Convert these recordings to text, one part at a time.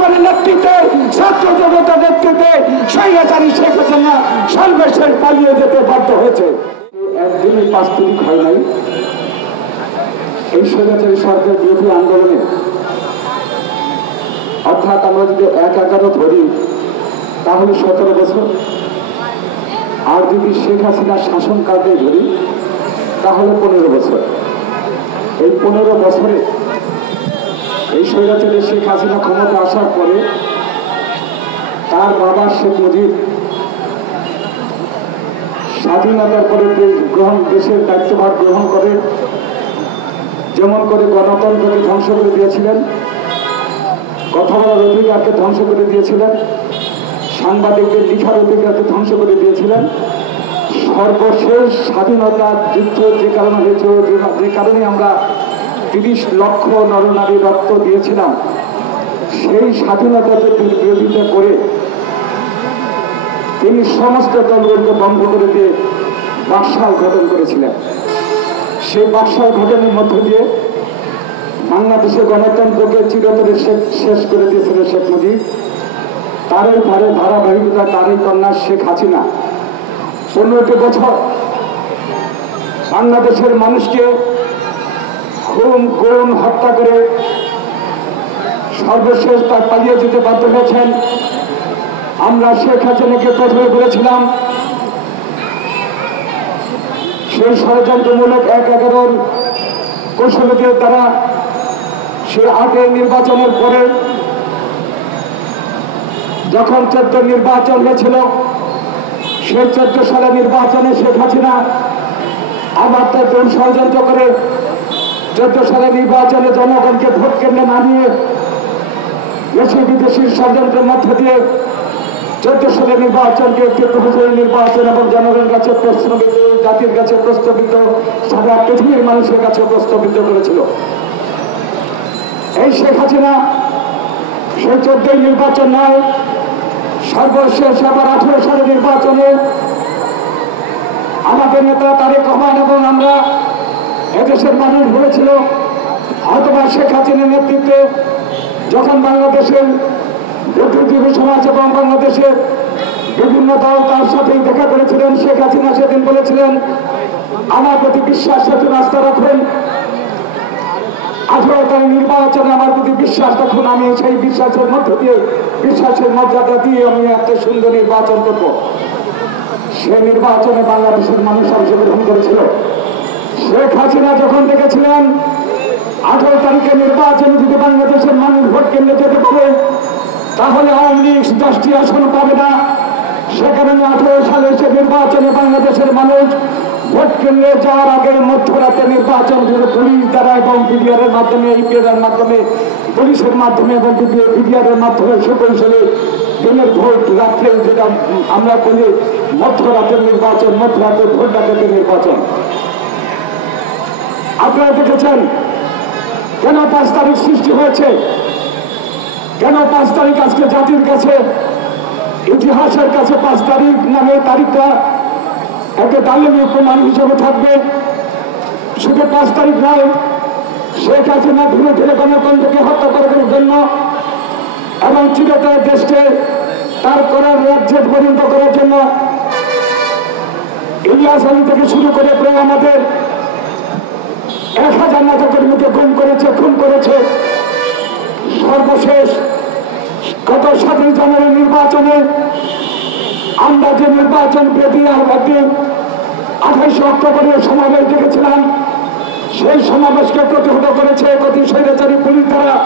রহমানের নেতৃত্বে, ছাত্র জনতার নেতৃত্বে স্বৈরাচারী শেখ হাসিনা সর্বশেষ পালিয়ে যেতে বাধ্য হয়েছে। একদিনই 5 তারিখ হয় নাই এই স্বৈরাচারী সরকার বিরোধী আন্দোলনে, অর্থাৎ আমরা যদি 1-11 ধরি তাহলে 17 বছর, আর যদি শেখ হাসিনার শাসনকালকে ধরি তাহলে 15 বছর। এই 15 বছরে এই স্বৈরাচারী শেখ হাসিনা ক্ষমতা আসার পরে তার বাবা শেখ মুজিব স্বাধীনতার পরে দেশের দায়িত্বভার গ্রহণ করে, যেমন করে গণতন্ত্রকে ধ্বংস করে দিয়েছিলেন, কথা বলার অধিকারকে ধ্বংস করে দিয়েছিলেন, সাংবাদিকদের লিখার অধিকারকে ধ্বংস করে দিয়েছিলেন। সর্বশেষ স্বাধীনতার যুদ্ধ যে কারণে হয়েছে, যে কারণে আমরা 30 লক্ষ নরনারী রক্ত দিয়েছিলাম, সেই স্বাধীনতা যুদ্ধের বিরোধিতা করে তিনি সমস্ত দলগুলোকে বন্ধ করে দিয়ে বাকশাল গঠন করেছিলেন। সেই বাকশাল গঠনের মধ্য দিয়ে বাংলাদেশের গণতন্ত্রকে চিরতরে শেষ করে দিয়েছিলেন শেখ মুজিব। তারই পরে ধারাবাহিকতা তারই কন্যা শেখ হাসিনা 15টি বছর বাংলাদেশের মানুষকে খুন গুম হত্যা করে সর্বশেষ তার পালিয়ে যেতে বাধ্য হয়েছেন। আমরা শেখ হাসিনাকে প্রথমে বলেছিলাম সেই ষড়যন্ত্রমূলক 1-11 কৌশলীদের দ্বারা সে আগের নির্বাচনের পরে যখন 14 নির্বাচন হয়েছিল, সেই 14 সালে নির্বাচনে শেখ হাসিনা আবার তার ষড়যন্ত্র করে 14 সালে নির্বাচনে জনগণকে ভোট কেন্দ্রে না নিয়ে দেশি বিদেশি ষড়যন্ত্রের মধ্য দিয়ে 14 সালে নির্বাচনকে একটি প্রহসনী নির্বাচন এবং জনগণের কাছে প্রস্তাবিত, জাতির কাছে প্রস্তাবিত, সারা পৃথিবীর মানুষের কাছে প্রস্তাবিত করেছিল। এই শেখ হাসিনা সেই 14 নির্বাচন নয়, সর্বশেষ আবার 18 সালে নির্বাচনে আমাদের নেতা তারেক রহমান এবং আমরা এদেশের মানুষ বলেছিল অথবা শেখ হাসিনার নেতৃত্বে যখন বাংলাদেশের বুদ্ধিজীবী সমাজ এবং বাংলাদেশের বিভিন্ন দল তার সাথেই দেখা করেছিলেন, শেখ হাসিনা সেদিন বলেছিলেন আমার প্রতি বিশ্বাস রাখুন, আস্থা রাখুন, 18 তারিখ নির্বাচনে আমার প্রতি বিশ্বাস রাখুন, আমি সেই বিশ্বাসের মধ্য দিয়ে, বিশ্বাসের মর্যাদা দিয়ে আমি একটা সুন্দর নির্বাচন করব। সেই নির্বাচনে বাংলাদেশের মানুষ অংশগ্রহণ করেছিল। শেখ হাসিনা যখন দেখেছিলেন 18 তারিখে নির্বাচনে যদি বাংলাদেশের মানুষ ভোট কেন্দ্রে যেতে পারে তাহলে আওয়ামী লীগ 10টি আসন পাবে না, সে কারণে 18 সালে সে নির্বাচনে বাংলাদেশের মানুষ ভোট কেন্দ্রে যাওয়ার আগে মধ্যরাতে নির্বাচন পুলিশ দ্বারা এবং বিডিআরের মাধ্যমে, ইপিআরের মাধ্যমে, পুলিশের মাধ্যমে এবং বিডিআরের মাধ্যমে সুকৌশলে দিনের ভোট রাত্রে, যেটা আমরা বলি মধ্যরাতের নির্বাচন, মধ্যরাতের ভোট ডাকাতের নির্বাচন। আপনারা দেখেছেন কেন 5 তারিখ সৃষ্টি হয়েছে, কেন 5 তারিখ আজকে জাতির কাছে, ইতিহাসের কাছে 5 তারিখ নামে তারিখটা একটা দালিলিক প্রমাণ হিসেবে থাকবে। শুধু 5 তারিখ নয়, শেখ হাসিনা ধীরে ধীরে গণতন্ত্রকে হত্যা করার জন্য এবং চিরতরে দেশকে তার করার রাজ্যে পরিণত করার জন্য ইলিয়াস আলী থেকে শুরু করে প্রায় আমাদের 1000 নেতাকর্মীকে গুম করেছে, খুন করেছে। সর্বশেষ গত 7 জানুয়ারি নির্বাচনে আমরা যে নির্বাচন পেতে একদিন 28 অক্টোবরের সমাবেশ দেখেছিলাম, সেই সমাবেশকে প্রতিহত করেছে কতি স্বৈরাচারী পুলিশ দ্বারা।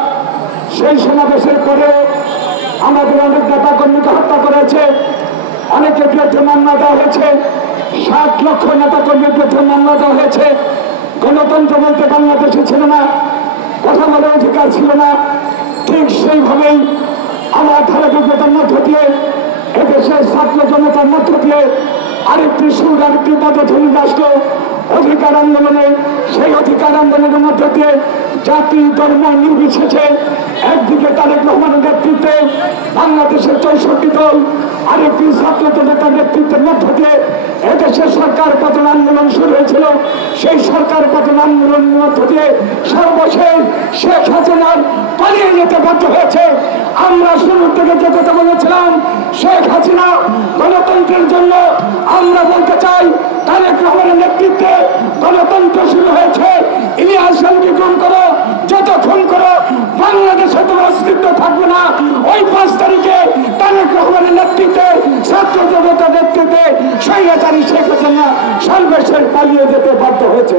সেই সমাবেশের পরে আমাদের অনেক নেতা কর্মীকে হত্যা করেছে, অনেকের বিরুদ্ধে মামলা দেওয়া হয়েছে, 7 লক্ষ নেতা কর্মীর বিরুদ্ধে মামলা দেওয়া হয়েছে। গণতন্ত্র বলতে বাংলাদেশে ছিল না, কথা বলার অধিকার ছিল না। ঠিক সেইভাবেই আমার ধারাবাহিকতার মধ্য দিয়ে এদেশের ছাত্র জনতার মধ্য দিয়ে আরেকটি সুর, আরেকটি পদধ্বনি রাষ্ট্র অধিকার আন্দোলনে, সেই অধিকার আন্দোলনের মধ্য দিয়ে জাতি ধর্ম নির্বিশেষে একদিকে তারেক রহমানের নেতৃত্বে বাংলাদেশের 64 দল, আরেকটি ছাত্র জনতার নেতৃত্বের মধ্য দিয়ে এদেশের সরকার পতন আন্দোলন শুরু হয়েছিল। সেই সরকার পতন আন্দোলনের মধ্য দিয়ে সর্বশেষ শেখ হাসিনার পালিয়ে যেতে বাধ্য হয়েছে। আমরা শুরু থেকে যে কথা বলেছিলাম, শেখ হাসিনা গণতন্ত্রের জন্য, আমরা বলতে চাই তারেক রহমানের নেতৃত্বে গণতন্ত্র শুরু হয়েছে। ইলিয়াস আলীকে খুন করো, যত খুন করো, বাংলাদেশে তোমার অস্তিত্ব থাকবে না। ওই 5 তারিখে তারেক রহমানের নেতৃত্বে, ছাত্র জনতার নেতৃত্বে স্বৈরাচারী শেখ হাসিনা সর্বশেষ পালিয়ে যেতে বাধ্য হয়েছে।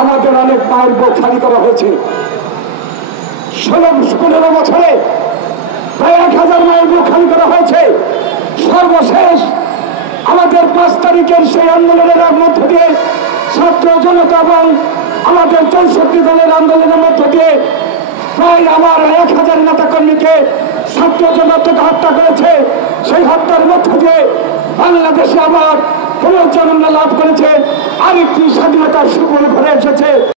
আমাদের অনেক মায়ের বুক খালি করা হয়েছে। 16-15 বছরে প্রায় 1000 মায়ের বুক খালি করা হয়েছে। সর্বশেষ আমাদের 5 তারিখের সেই আন্দোলনের মধ্য দিয়ে, ছাত্র জনতা এবং আমাদের 64 দলের আন্দোলনের মধ্য দিয়ে প্রায় আমার 1000 নেতা কর্মীকে ছাত্র জনতা হত্যা করেছে। সেই হত্যার মধ্য দিয়ে বাংলাদেশে আবার পুনর্জন্ম লাভ করেছে, আরেকটি স্বাধীনতার সুফল ঘরে এসেছে।